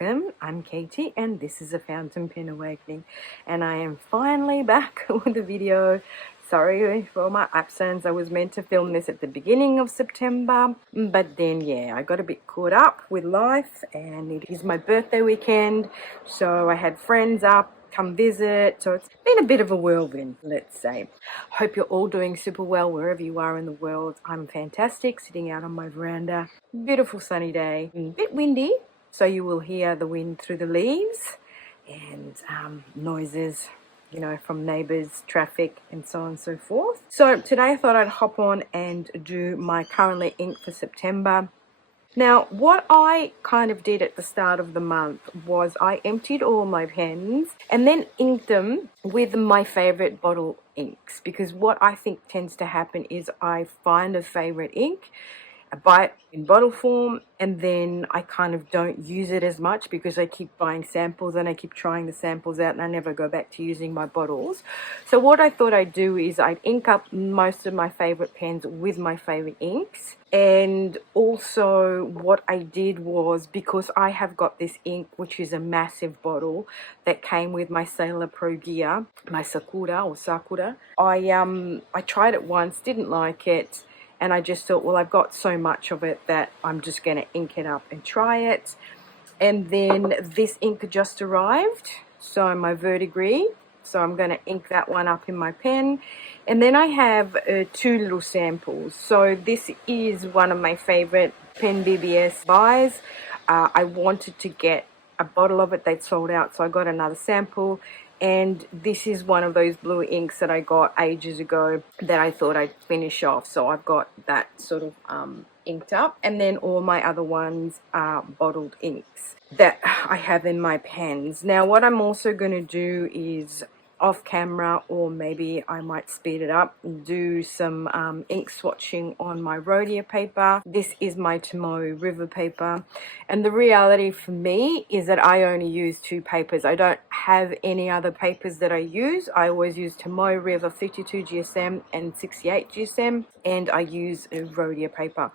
Welcome, I'm Katie and this is a Fountain Pen Awakening, and I am finally back with a video. Sorry for my absence. I was meant to film this at the beginning of September, but then yeah, I got a bit caught up with life and it is my birthday weekend, so I had friends up come visit, so it's been a bit of a whirlwind, let's say. Hope you're all doing super well wherever you are in the world. I'm fantastic, sitting out on my veranda. Beautiful sunny day, a bit windy, so you will hear the wind through the leaves and noises, you know, from neighbors, traffic, and so on and so forth. So today I thought I'd hop on and do my currently inked for September. Now, what I kind of did at the start of the month was I emptied all my pens and then inked them with my favorite bottle inks, because what I think tends to happen is I find a favorite ink, I buy it in bottle form, and then I kind of don't use it as much because I keep buying samples and I keep trying the samples out and I never go back to using my bottles. So what I thought I'd do is I'd ink up most of my favorite pens with my favorite inks. And also what I did was, because I have got this ink, which is a massive bottle that came with my Sailor Pro gear, my Sakura, I tried it once, didn't like it. And I just thought, well, I've got so much of it that I'm just going to ink it up and try it. And then this ink just arrived, so my verdigris. So I'm going to ink that one up in my pen. And then I have two little samples. So this is one of my favorite Pen BBS buys. I wanted to get a bottle of it. They'd sold out, so I got another sample. And this is one of those blue inks that I got ages ago that I thought I'd finish off. So I've got that sort of inked up. And then all my other ones are bottled inks that I have in my pens. Now what I'm also going to do is off camera, or maybe I might speed it up, do some ink swatching on my Rhodia paper. This is my Tomoe River paper, and the reality for me is that I only use two papers. I don't have any other papers that I use. I always use Tomoe River 52 GSM and 68 GSM, and I use a Rhodia paper.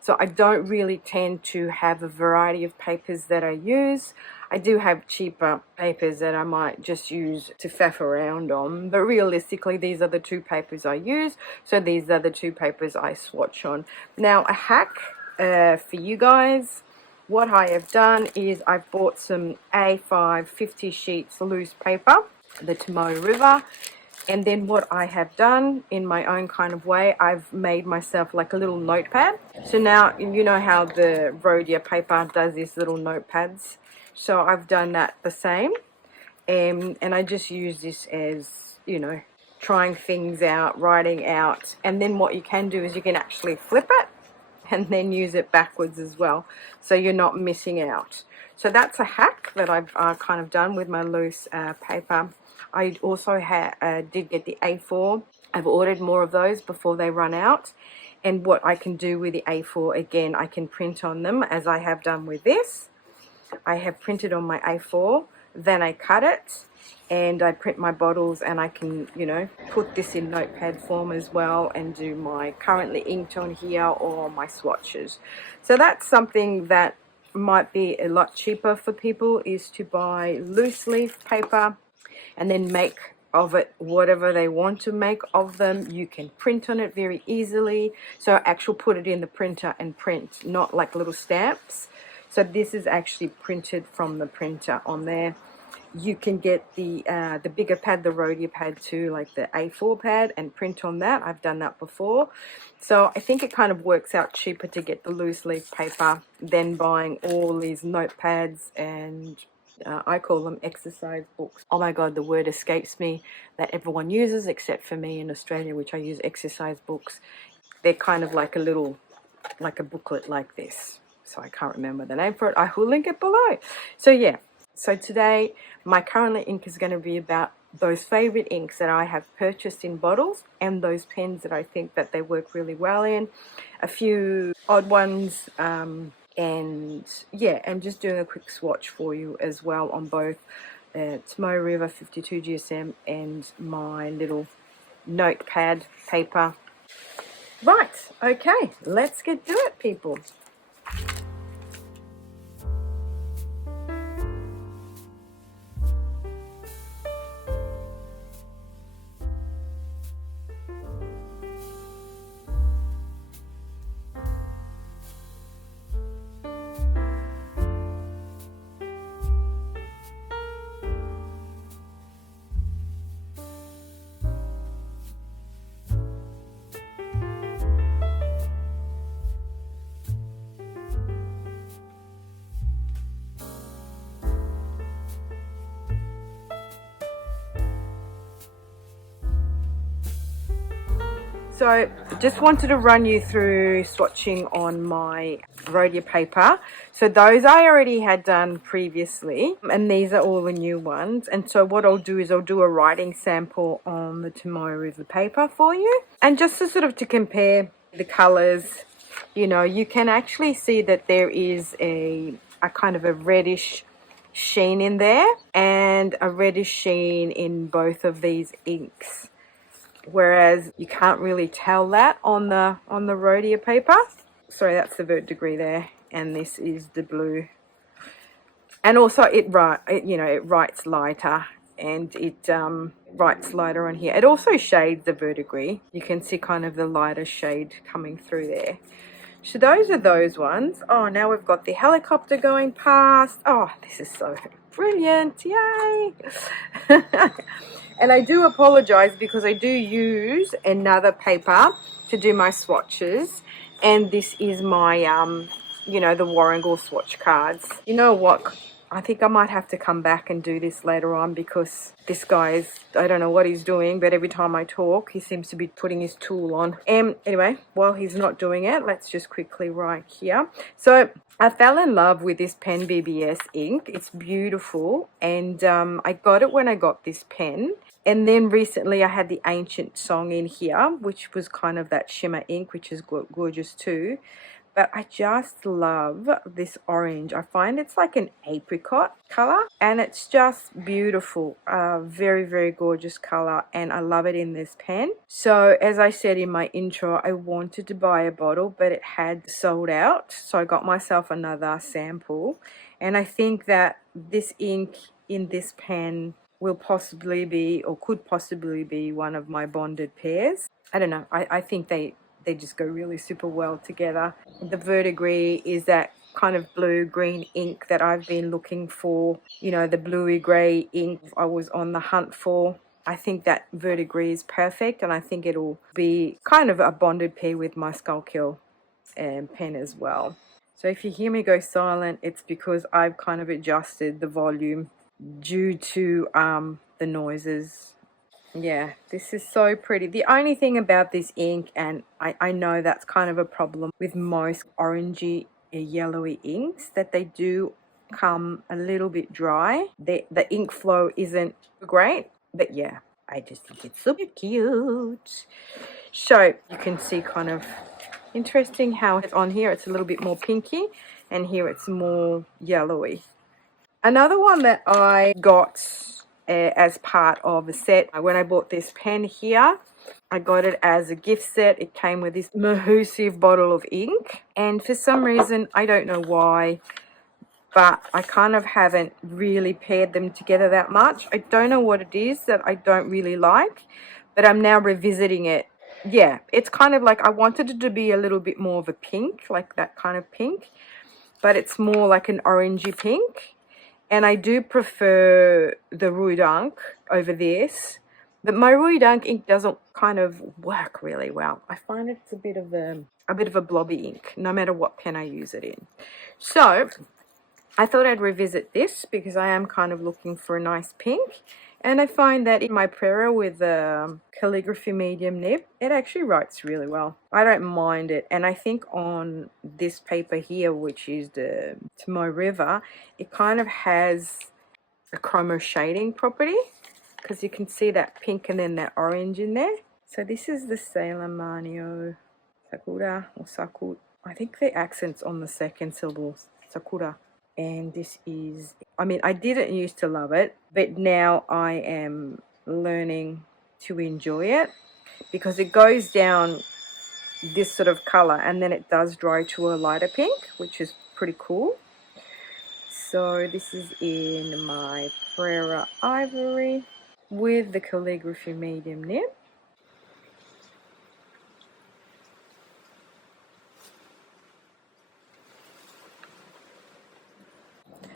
So I don't really tend to have a variety of papers that I use. I do have cheaper papers that I might just use to faff around on, but realistically these are the two papers I use, so these are the two papers I swatch on. Now a hack for you guys, what I have done is I've bought some A5 50 sheets loose paper, the Tomoe River, and then what I have done in my own kind of way, I've made myself like a little notepad. So now you know how the Rhodia paper does these little notepads. So I've done that the same, and I just use this as, you know, trying things out, writing out. And then what you can do is you can actually flip it and then use it backwards as well, so you're not missing out. So that's a hack that I've kind of done with my loose paper. I also did get the A4. I've ordered more of those before they run out. And what I can do with the A4, again, I can print on them, as I have done with this. I have printed on my A4, then I cut it and I print my bottles, and I can, you know, put this in notepad form as well and do my currently inked on here or my swatches. So that's something that might be a lot cheaper for people, is to buy loose leaf paper and then make of it whatever they want to make of them. You can print on it very easily. So actually put it in the printer and print, not like little stamps. So this is actually printed from the printer on there. You can get the bigger pad, the Rhodia pad too, like the A4 pad, and print on that. I've done that before. So I think it kind of works out cheaper to get the loose leaf paper than buying all these notepads and I call them exercise books. Oh my god, the word escapes me, that everyone uses except for me in Australia, which I use exercise books. They're kind of like a little, like a booklet like this. So I can't remember the name for it. I will link it below. So yeah, so today my currently ink is going to be about those favorite inks that I have purchased in bottles, and those pens that I think that they work really well in. A few odd ones, and yeah, and just doing a quick swatch for you as well on both Tomoe River 52 GSM and my little notepad paper. Right, okay, let's get to it, people. So just wanted to run you through swatching on my Rhodia paper. So those I already had done previously, and these are all the new ones. And so what I'll do is I'll do a writing sample on the Tomoe River paper for you. And just to sort of to compare the colors, you know, you can actually see that there is a kind of a reddish sheen in there and a reddish sheen in both of these inks, whereas you can't really tell that on the Rhodia paper. Sorry, that's the Vert Degree there, and this is the blue. And also it writes lighter, and it writes lighter on here. It also shades the verdigris. You can see kind of the lighter shade coming through there. So those are those ones. Oh, now we've got the helicopter going past. Oh, this is so brilliant. Yay. And I do apologize because I do use another paper to do my swatches. And this is my, you know, the Warringal swatch cards. You know what? I think I might have to come back and do this later on because this guy's, I don't know what he's doing, but every time I talk, he seems to be putting his tool on. Anyway, while he's not doing it, let's just quickly write here. So I fell in love with this pen BBS ink. It's beautiful, and I got it when I got this pen. And then recently I had the Ancient Song in here, which was kind of that shimmer ink, which is gorgeous too. But I just love this orange. I find it's like an apricot color, and it's just beautiful. Very, very gorgeous color, and I love it in this pen. So as I said in my intro, I wanted to buy a bottle, but it had sold out. So I got myself another sample, and I think that this ink in this pen will possibly be, or could possibly be, one of my bonded pairs. I don't know. I think they just go really super well together. The verdigris is that kind of blue-green ink that I've been looking for. You know, the bluey grey ink I was on the hunt for. I think that verdigris is perfect, and I think it'll be kind of a bonded pair with my Skullkill pen as well. So if you hear me go silent, it's because I've kind of adjusted the volume due to the noises. Yeah, this is so pretty. The only thing about this ink, and I know that's kind of a problem with most orangey, yellowy inks, that they do come a little bit dry. The ink flow isn't great, but yeah, I just think it's super cute. So you can see kind of interesting how it's on here. It's a little bit more pinky, and here it's more yellowy. Another one that I got as part of a set, when I bought this pen here, I got it as a gift set. It came with this massive bottle of ink, and for some reason, I don't know why, but I kind of haven't really paired them together that much. I don't know what it is that I don't really like, but I'm now revisiting it. Yeah, it's kind of like I wanted it to be a little bit more of a pink, like that kind of pink, but it's more like an orangey pink. And I do prefer the Rouge d'Encre over this. But my Rouge d'Encre ink doesn't kind of work really well. I find it's a bit of a blobby ink, no matter what pen I use it in. So I thought I'd revisit this because I am kind of looking for a nice pink. And I find that in my Prera with the calligraphy medium nib, it actually writes really well. I don't mind it. And I think on this paper here, which is the Tomoe River, it kind of has a chromo shading property, because you can see that pink and then that orange in there. So this is the Sailor Manio Sakura or Sakut. I think the accent's on the second syllable, Sakura. And this is, I mean, I didn't used to love it, but now I am learning to enjoy it because it goes down this sort of color and then it does dry to a lighter pink, which is pretty cool. So this is in my Prera Ivory with the calligraphy medium nib.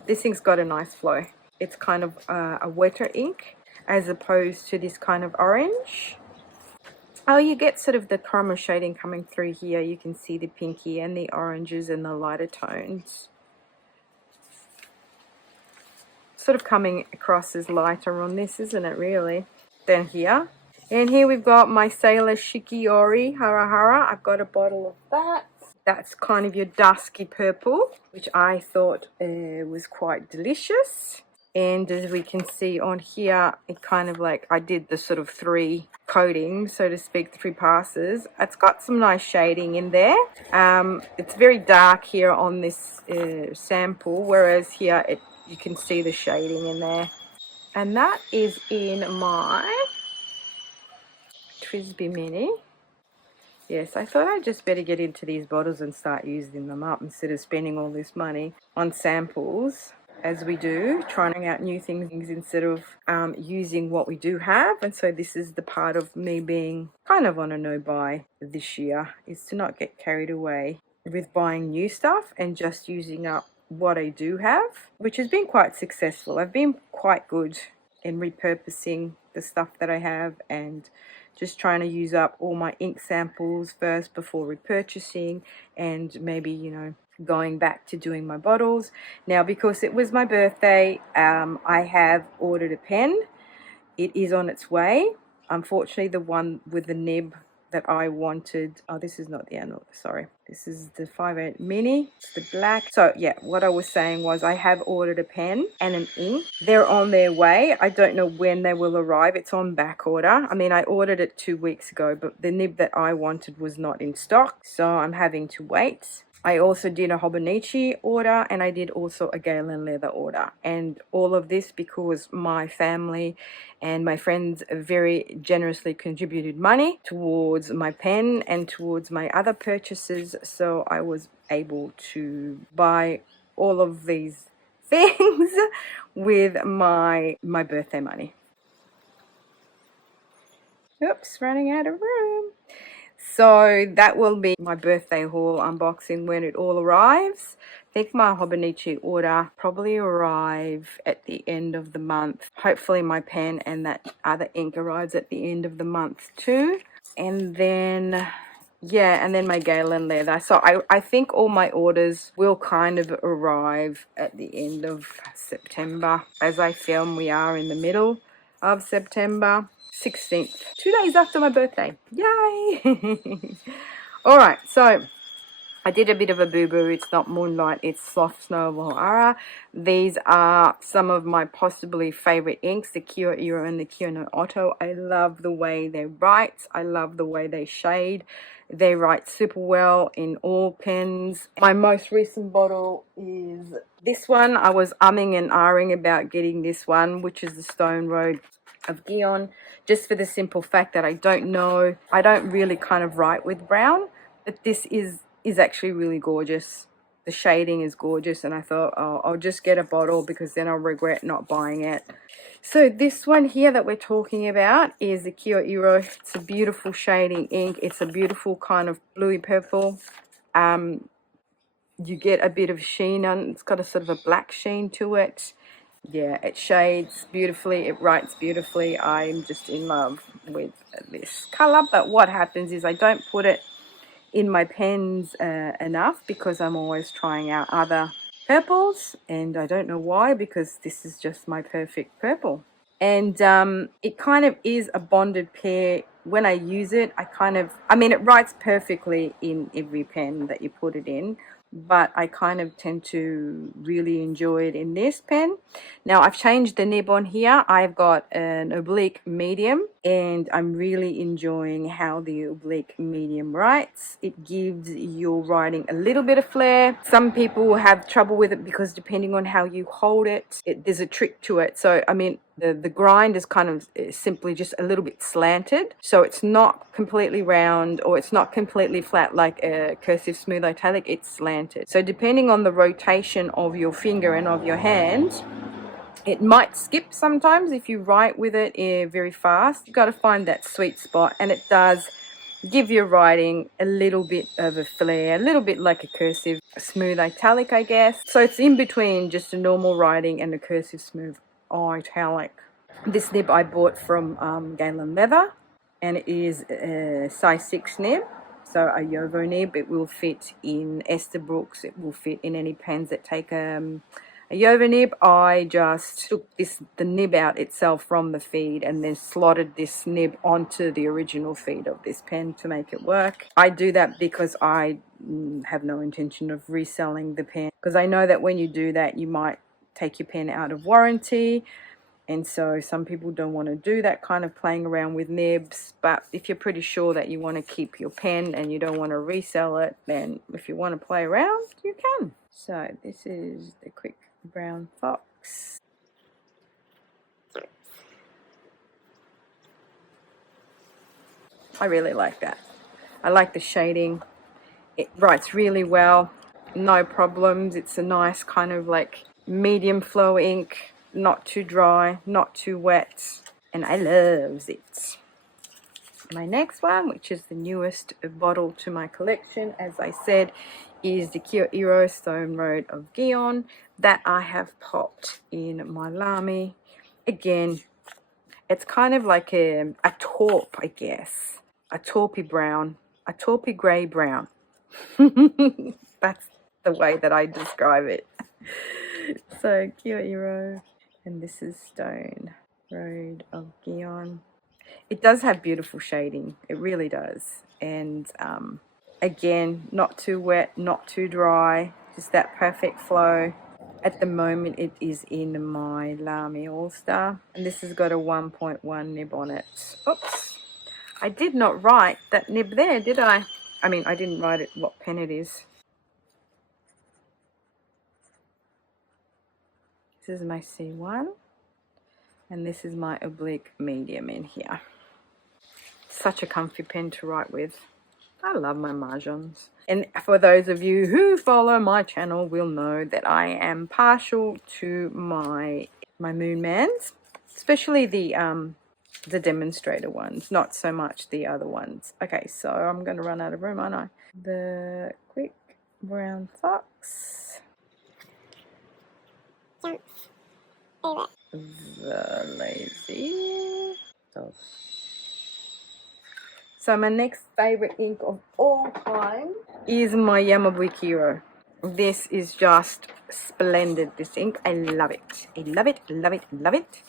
This thing's got a nice flow. It's kind of a wetter ink as opposed to this kind of orange. Oh, you get sort of the chromo shading coming through here. You can see the pinky and the oranges and the lighter tones. Sort of coming across as lighter on this, isn't it really, than here. And here we've got my Sailor Shikiori Hara Hara. I've got a bottle of that. That's kind of your dusky purple, which I thought was quite delicious. And as we can see on here, it kind of like, I did the sort of 3 coatings, so to speak, 3 passes. It's got some nice shading in there. It's very dark here on this sample, whereas here you can see the shading in there. And that is in my Trisby Mini. Yes, I thought I'd just better get into these bottles and start using them up instead of spending all this money on samples, as we do, trying out new things instead of using what we do have. And so this is the part of me being kind of on a no-buy this year, is to not get carried away with buying new stuff and just using up what I do have, which has been quite successful. I've been quite good in repurposing the stuff that I have and just trying to use up all my ink samples first before repurchasing, and maybe, you know, going back to doing my bottles. Now, because it was my birthday, I have ordered a pen. It is on its way. Unfortunately, the one with the nib that I wanted, oh, this is not the annual, sorry, this is the 5/8 mini, it's the black. So yeah, what I was saying was I have ordered a pen and an ink. They're on their way. I don't know when they will arrive. It's on back order. I mean, I ordered it 2 weeks ago, but the nib that I wanted was not in stock, so I'm having to wait. I also did a Hobonichi order, and I did also a Galen leather order, and all of this because my family and my friends very generously contributed money towards my pen and towards my other purchases, so I was able to buy all of these things with my birthday money. Oops, running out of room. So that will be my birthday haul unboxing when it all arrives. I think my Hobonichi order probably arrive at the end of the month. Hopefully my pen and that other ink arrives at the end of the month too. And then, yeah, and then my Galen leather. So I think all my orders will kind of arrive at the end of September. As I film, we are in the middle of September 16th, 2 days after my birthday. Yay! All right, so I did a bit of a boo-boo. It's not Moonlight, it's Soft Snow of O'Hara. These are some of my possibly favorite inks, the Kyo Iro and the Kyono Otto. I love the way they write. I love the way they shade. They write super well in all pens. My most recent bottle is this one. I was umming and ahhing about getting this one, which is the Stone Road of Gion, just for the simple fact that I don't really kind of write with brown, but this is actually really gorgeous. The shading is gorgeous, and I thought, oh, I'll just get a bottle because then I'll regret not buying it. So this one here that we're talking about is the Kyo Iro. It's a beautiful shading ink. It's a beautiful kind of bluey purple. You get a bit of sheen on. It's got a sort of a black sheen to it. Yeah, it shades beautifully, it writes beautifully. I'm just in love with this color, but what happens is I don't put it in my pens enough because I'm always trying out other purples, and I don't know why, because this is just my perfect purple. And it kind of is a bonded pair. When I use it, I mean, it writes perfectly in every pen that you put it in, but I kind of tend to really enjoy it in this pen. Now I've changed the nib on here. I've got an oblique medium, and I'm really enjoying how the oblique medium writes. It gives your writing a little bit of flair. Some people have trouble with it because depending on how you hold it, there's a trick to it. So I mean, the grind is kind of simply just a little bit slanted, so it's not completely round or it's not completely flat like a cursive smooth italic. It's slanted, so depending on the rotation of your finger and of your hand, it might skip sometimes if you write with it very fast. You've got to find that sweet spot, and it does give your writing a little bit of a flair, a little bit like a cursive smooth italic, I guess. So it's in between just a normal writing and a cursive smooth italic. This nib I bought from Galen Leather, and it is a size 6 nib, so a Yovo nib. It will fit in Esterbrook's, it will fit in any pens that take a a Yova nib, I just took the nib out itself from the feed and then slotted this nib onto the original feed of this pen to make it work. I do that because I have no intention of reselling the pen, because I know that when you do that you might take your pen out of warranty. And so some people don't want to do that kind of playing around with nibs. But if you're pretty sure that you want to keep your pen and you don't want to resell it, then if you want to play around, you can. So this is the Quick Brown Fox. I really like that. I like the shading. It writes really well. No problems. It's a nice kind of like medium flow ink. Not too dry, not too wet, and I loves it. My next one, which is the newest bottle to my collection, as I said, is the Kyoto Stone Road of Gion that I have popped in my Lamy. Again, it's kind of like a taupe, I guess, a taupey brown, a taupey grey brown. That's the way that I describe it. So Kyoto. And this is Stone Road of Gion. It does have beautiful shading. It really does. And again, not too wet, not too dry. Just that perfect flow. At the moment, it is in my Lamy All-Star. And this has got a 1.1 nib on it. Oops. I did not write that nib there, did I? I mean, I didn't write it what pen it is. This is my C1. And this is my oblique medium in here. Such a comfy pen to write with. I love my Mahjons. And for those of you who follow my channel will know that I am partial to my Moonmans. Especially the demonstrator ones. Not so much the other ones. Okay, so I'm going to run out of room, aren't I? The Quick Brown Fox. The Lazy Dog. So my next favorite ink of all time is my Yamabuki Hero. This is just splendid, this ink. I love it. I love it, love it, love it.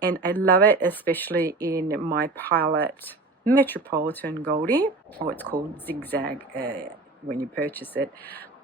And I love it especially in my Pilot Metropolitan Goldie, or it's called Zigzag when you purchase it.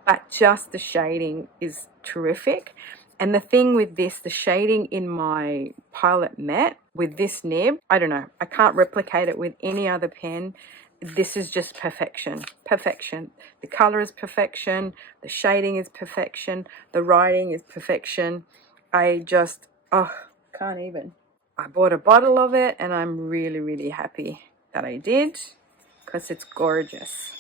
But just the shading is terrific. And the thing with this, the shading in my Pilot Matte with this nib, I don't know, I can't replicate it with any other pen. This is just perfection, perfection. The color is perfection, the shading is perfection, the writing is perfection. I just, oh, can't even. I bought a bottle of it and I'm really, really happy that I did because it's gorgeous.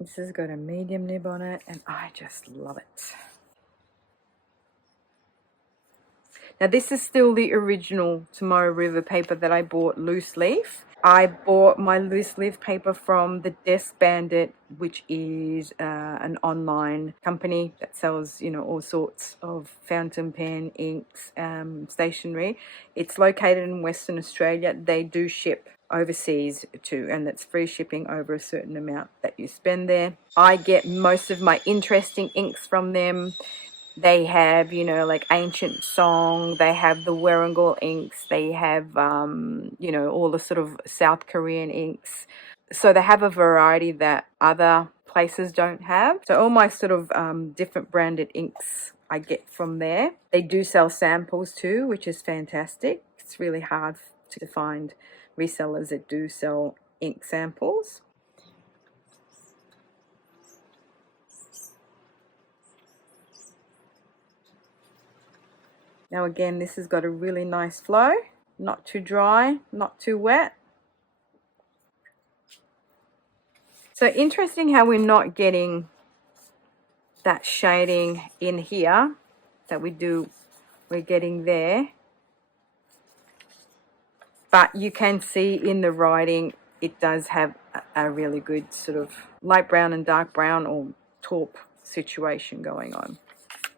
This has got a medium nib on it and I just love it. Now this is still the original Tomorrow River paper that I bought loose leaf. I bought my loose leaf paper from the Desk Bandit, which is an online company that sells, you know, all sorts of fountain pen, inks, stationery. It's located in Western Australia. They do ship overseas too, and that's free shipping over a certain amount that you spend there. I get most of my interesting inks from them. They have, you know, like Ancient Song, they have the Warringal inks, they have, you know, all the sort of South Korean inks. So they have a variety that other places don't have. So all my sort of different branded inks I get from there. They do sell samples too, which is fantastic. It's really hard to find resellers that do sell ink samples. Now again, this has got a really nice flow, not too dry, not too wet. So interesting how we're not getting that shading in here that we're getting there. But you can see in the writing, it does have a really good sort of light brown and dark brown or taupe situation going on.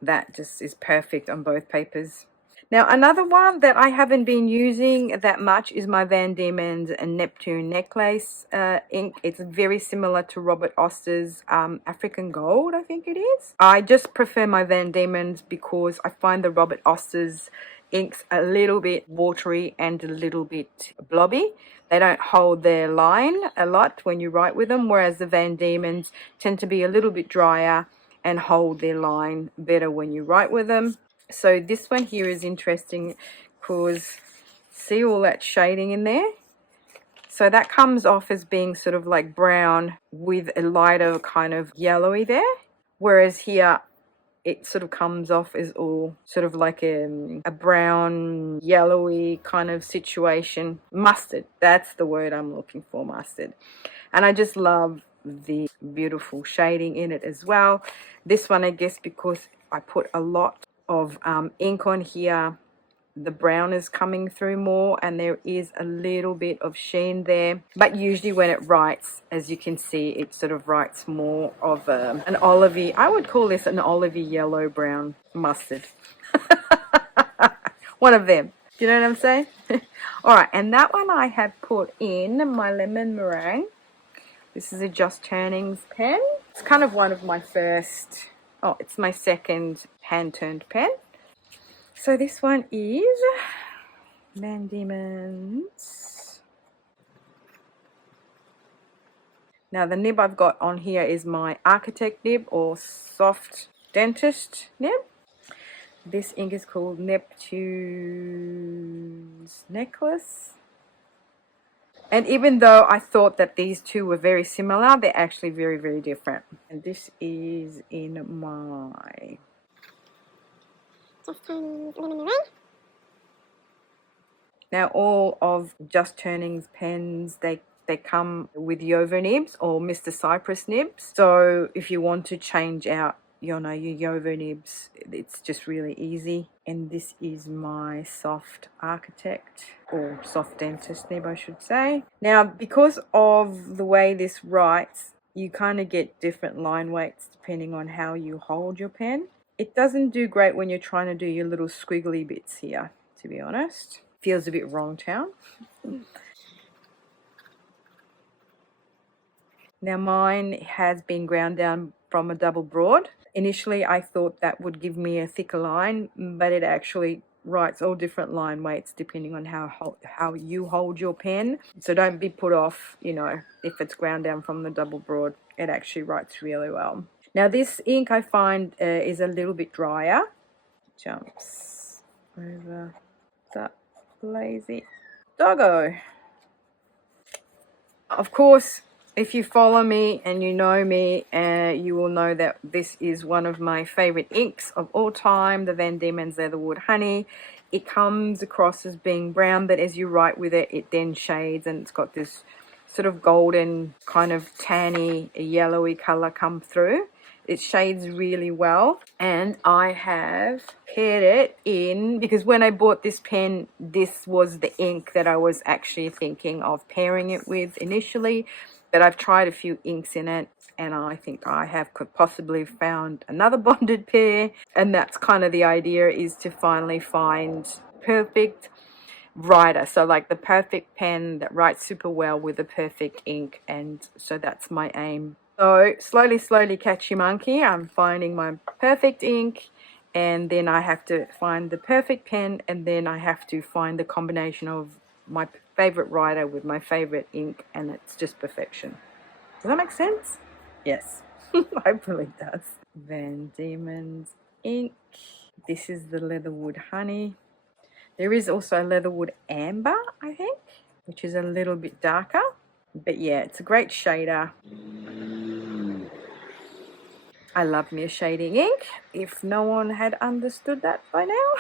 That just is perfect on both papers. Now, another one that I haven't been using that much is my Van Diemen's and Neptune necklace ink. It's very similar to Robert Oster's African Gold, I think it is. I just prefer my Van Diemen's because I find the Robert Oster's inks a little bit watery and a little bit blobby. They don't hold their line a lot when you write with them, whereas the Van Diemen's tend to be a little bit drier and hold their line better when you write with them. So this one here is interesting because see all that shading in there? So that comes off as being sort of like brown with a lighter kind of yellowy there. Whereas here it sort of comes off as all sort of like a brown, yellowy kind of situation. Mustard, that's the word I'm looking for, mustard. And I just love the beautiful shading in it as well. This one, I guess, because I put a lot of ink on here, the brown is coming through more and there is a little bit of sheen there, but usually when it writes, as you can see, it sort of writes more of an olivey, I would call this an olivey yellow brown mustard. One of them, do you know what I'm saying? All right, and that one I have put in my lemon meringue. This is a Just Turnings pen. It's kind of one of my first, oh, it's my second hand-turned pen. So this one is Van Diemen's. Now the nib I've got on here is my Architect nib or Soft Dentist nib. This ink is called Neptune's Necklace. And even though I thought that these two were very similar, they're actually very, very different. And this is in my Just Turnings lemon meringue. Now all of Just Turnings pens, they come with Yovo nibs or Mr. Cypress nibs. So if you want to change out, you know, your Yovo nibs, it's just really easy. And this is my Soft Architect or Soft Dentist nib, I should say. Now because of the way this writes, you kind of get different line weights depending on how you hold your pen. It doesn't do great when you're trying to do your little squiggly bits here, to be honest. Feels a bit wrong town. Now mine has been ground down from a double broad. Initially I thought that would give me a thicker line, but it actually writes all different line weights depending on how you hold your pen. So don't be put off, you know, if it's ground down from the double broad. It actually writes really well. Now this ink I find is a little bit drier. Jumps over that lazy doggo. Of course, if you follow me and you know me, you will know that this is one of my favorite inks of all time, the Van Diemen's Leatherwood Honey. It comes across as being brown, but as you write with it, it then shades and it's got this sort of golden kind of tanny, yellowy color come through. It shades really well, and I have paired it in because when I bought this pen, this was the ink that I was actually thinking of pairing it with initially, but I've tried a few inks in it and I think I have possibly found another bonded pair, and that's kind of the idea, is to finally find perfect writer, so like the perfect pen that writes super well with the perfect ink, and so that's my aim. So slowly catchy monkey, I'm finding my perfect ink, and then I have to find the perfect pen, and then I have to find the combination of my favorite writer with my favorite ink, and it's just perfection. Does that make sense? Yes, hopefully it does. Van Diemen's ink. This is the Leatherwood Honey. There is also Leatherwood Amber, I think, which is a little bit darker. But yeah, it's a great shader. I love me a shading ink, if no one had understood that by now.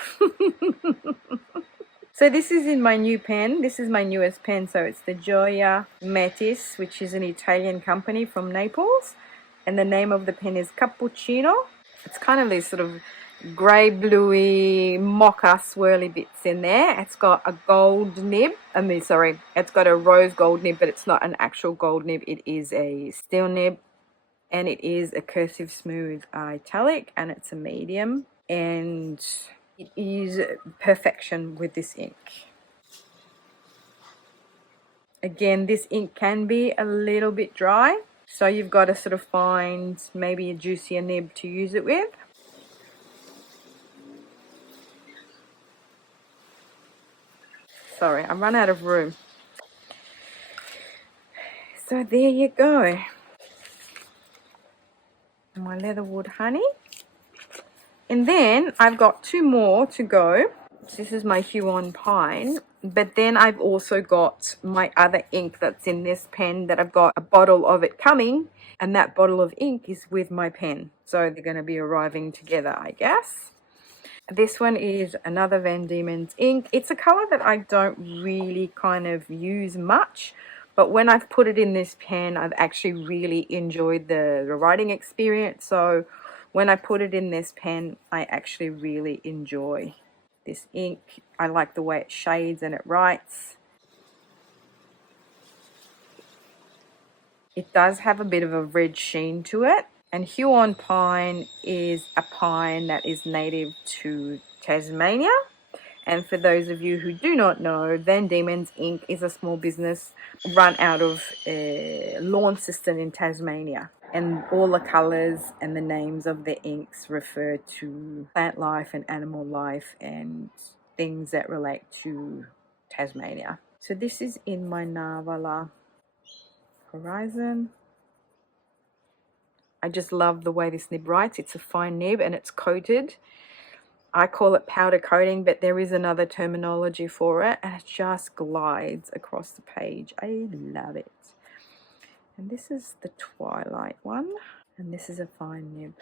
So this is in my new pen. This is my newest pen. So it's the Gioia Metis, which is an Italian company from Naples. And the name of the pen is Cappuccino. It's kind of these sort of grey bluey mocha swirly bits in there. It's got a gold nib. It's got a rose gold nib, but it's not an actual gold nib. It is a steel nib, and it is a cursive smooth italic, and it's a medium. And It is perfection with this ink. Again, this ink can be a little bit dry, so you've got to sort of find maybe a juicier nib to use it with. Sorry, I run out of room. So there you go. My leatherwood honey. And then I've got 2 more to go. This is my Huon Pine. But then I've also got my other ink that's in this pen that I've got a bottle of it coming. And that bottle of ink is with my pen. So they're going to be arriving together, I guess. This one is another Van Diemen's ink. It's a color that I don't really kind of use much. But when I've put it in this pen, I've actually really enjoyed the writing experience. So when I put it in this pen, I actually really enjoy this ink. I like the way it shades and it writes. It does have a bit of a red sheen to it. And Huon Pine is a pine that is native to Tasmania. And for those of you who do not know, Van Diemen's Ink is a small business run out of Launceston in Tasmania. And all the colours and the names of the inks refer to plant life and animal life and things that relate to Tasmania. So this is in my Narvala Horizon. I just love the way this nib writes. It's a fine nib and it's coated. I call it powder coating, but there is another terminology for it, and it just glides across the page. I love it. And this is the Twilight one, and this is a fine nib.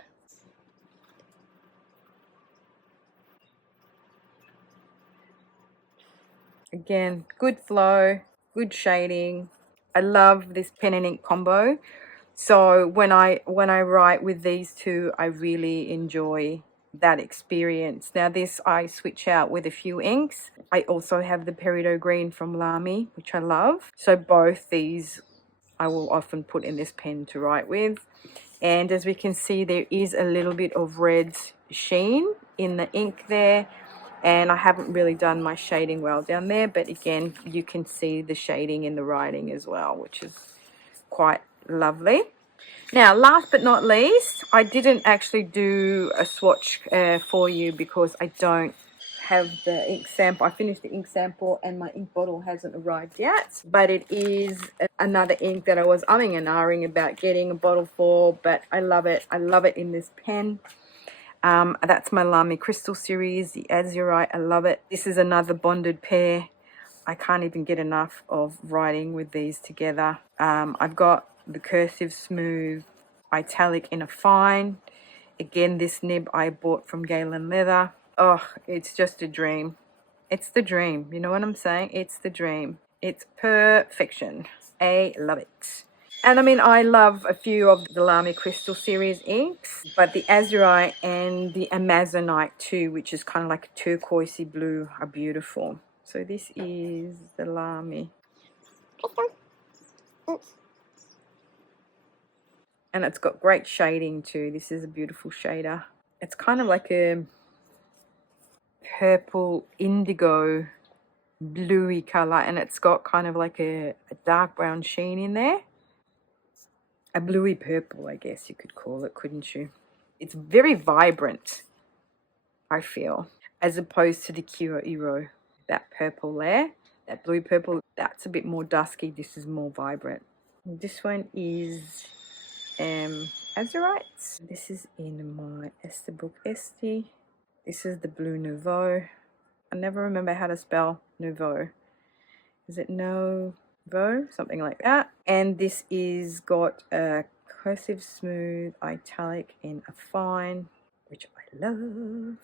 Again, good flow, good shading. I love this pen and ink combo. So when I write with these two, I really enjoy that experience. Now this I switch out with a few inks. I also have the Peridot Green from Lamy, which I love. So both these I will often put in this pen to write with. And as we can see, there is a little bit of red sheen in the ink there. And I haven't really done my shading well down there, but again, you can see the shading in the writing as well, which is quite lovely. Now, last but not least, I didn't actually do a swatch for you because I don't have the ink sample. I finished the ink sample and my ink bottle hasn't arrived yet, but it is another ink that I was umming and ahhing about getting a bottle for, but I love it. I love it in this pen. That's my Lamy Crystal series, the Azurite. I love it. This is another bonded pair. I can't even get enough of writing with these together. I've got the Cursive Smooth Italic in a fine. Again, this nib I bought from Galen Leather. Oh, it's just a dream. It's the dream. You know what I'm saying? It's the dream. It's perfection. I love it. And I mean, I love a few of the Lamy Crystal series inks, but the Azurite and the Amazonite too, which is kind of like a turquoisey blue, are beautiful. So this is the Lamy. And it's got great shading too. This is a beautiful shader. It's kind of like a purple indigo bluey color, and it's got kind of like a dark brown sheen in there. A bluey purple, I guess you could call it, couldn't you? It's very vibrant, I feel, as opposed to the Kira Iro. That purple there, that blue purple, that's a bit more dusky. This is more vibrant. This one is Azurite. This is in my Esterbrook Esty. This is the Blue Nouveau. I never remember how to spell Nouveau. Is it Nouveau? Something like that. And this is got a Cursive Smooth Italic in a fine, which I love.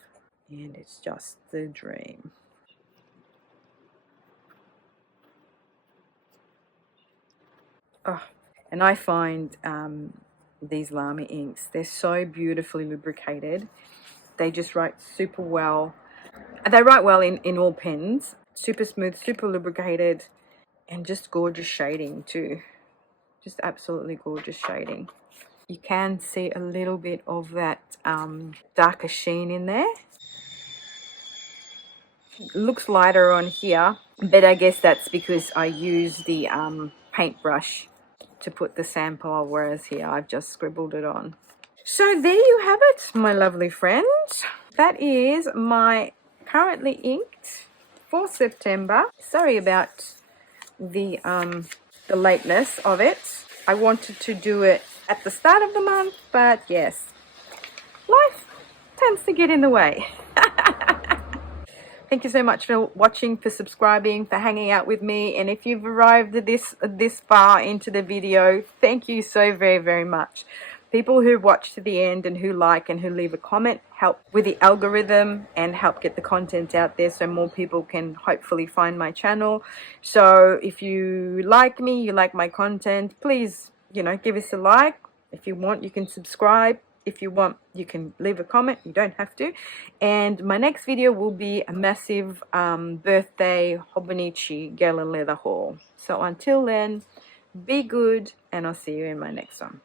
And it's just the dream. Oh, and I find these Lamy inks, they're so beautifully lubricated. They just write super well. They write well in all pens. Super smooth, super lubricated, and just gorgeous shading too. Just absolutely gorgeous shading. You can see a little bit of that darker sheen in there. looks lighter on here, but I guess that's because I use the paintbrush to put the sample, whereas here I've just scribbled it on. So there you have it, my lovely friends. That is my currently inked for September. Sorry about the lateness of it. I wanted to do it at the start of the month, but yes, life tends to get in the way. Thank you so much for watching, for subscribing, for hanging out with me. And if you've arrived this far into the video, thank you so very, very much. People who watch to the end and who like and who leave a comment help with the algorithm and help get the content out there so more people can hopefully find my channel. So if you like me, you like my content, please, you know, give us a like. If you want, you can subscribe. If you want, you can leave a comment. You don't have to. And my next video will be a massive birthday Hobonichi gala leather haul. So until then, be good, and I'll see you in my next one.